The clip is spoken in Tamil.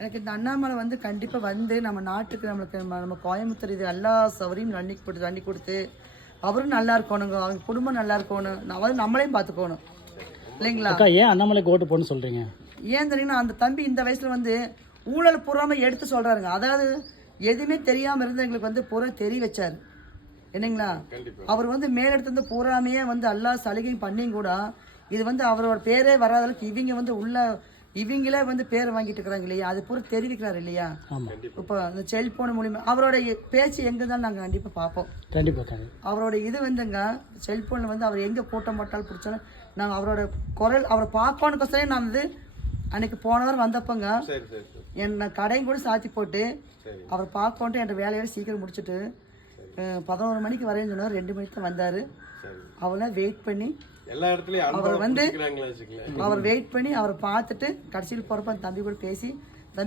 எனக்கு இந்த அண்ணாமலை வந்து கண்டிப்பாக வந்து நம்ம நாட்டுக்கு நம்மளுக்கு நம்ம கோயம்புத்தூர் இது எல்லா சௌகரியம் தண்ணி கொடுத்து அவரும் நல்லா இருக்கணுங்க, அவங்க குடும்பம் நல்லா இருக்கணும், அவர் நம்மளையும் பார்த்துக்கணும் இல்லைங்களா. அக்கா ஏன் அண்ணாமலைக்கு ஓட்டு போடணும்னு சொல்கிறீங்க? ஏன் தெரியுங்கன்னா அந்த தம்பி இந்த வயசில் வந்து ஊழல் பூராமல் எடுத்து சொல்கிறாருங்க. அதாவது எதுவுமே தெரியாமல் இருந்து எங்களுக்கு வந்து பூரா தெரிய வச்சார் என்னங்களா. அவர் வந்து மேலெடுத்து வந்து பூராமையே வந்து எல்லா சலுகையும் பண்ணியும் கூட இது வந்து அவரோட பேரே வராத அளவுக்கு இவங்க வந்து இவங்களே வந்து பேர் வாங்கிட்டு இருக்கிறாங்க இல்லையா, அது பூரா தெரிவிக்கிறாரு இல்லையா. இப்போ இந்த செல்போன் மூலியமா அவரோட பேச்சு எங்கே தான் நாங்கள் கண்டிப்பாக பார்ப்போம். கண்டிப்பாக அவரோட இது வந்துங்க செல்போனில் வந்து அவர் எங்கே கூட்டம் போட்டாலும் பிடிச்சாலும் நாங்கள் அவரோட குரல் அவரை பார்க்கணுக்கோசரே நான் வந்து அன்னைக்கு போனவர் வந்தப்பங்க என்னை கடையும் கூட சாத்தி போட்டு அவர் பார்க்கணுன்ட்டு என் வேலையோட சீக்கிரம் முடிச்சுட்டு 11 மணிக்கு வரையும் சொன்னார். 2 மணிக்கு தான் வந்தார். அவெல்லாம் வெயிட் பண்ணி எல்லா இடத்துலயும் அவர் வந்து அவர் வெயிட் பண்ணி அவரை பார்த்துட்டு கடைசியில் போகிறப்ப அந்த தம்பி கூட பேசி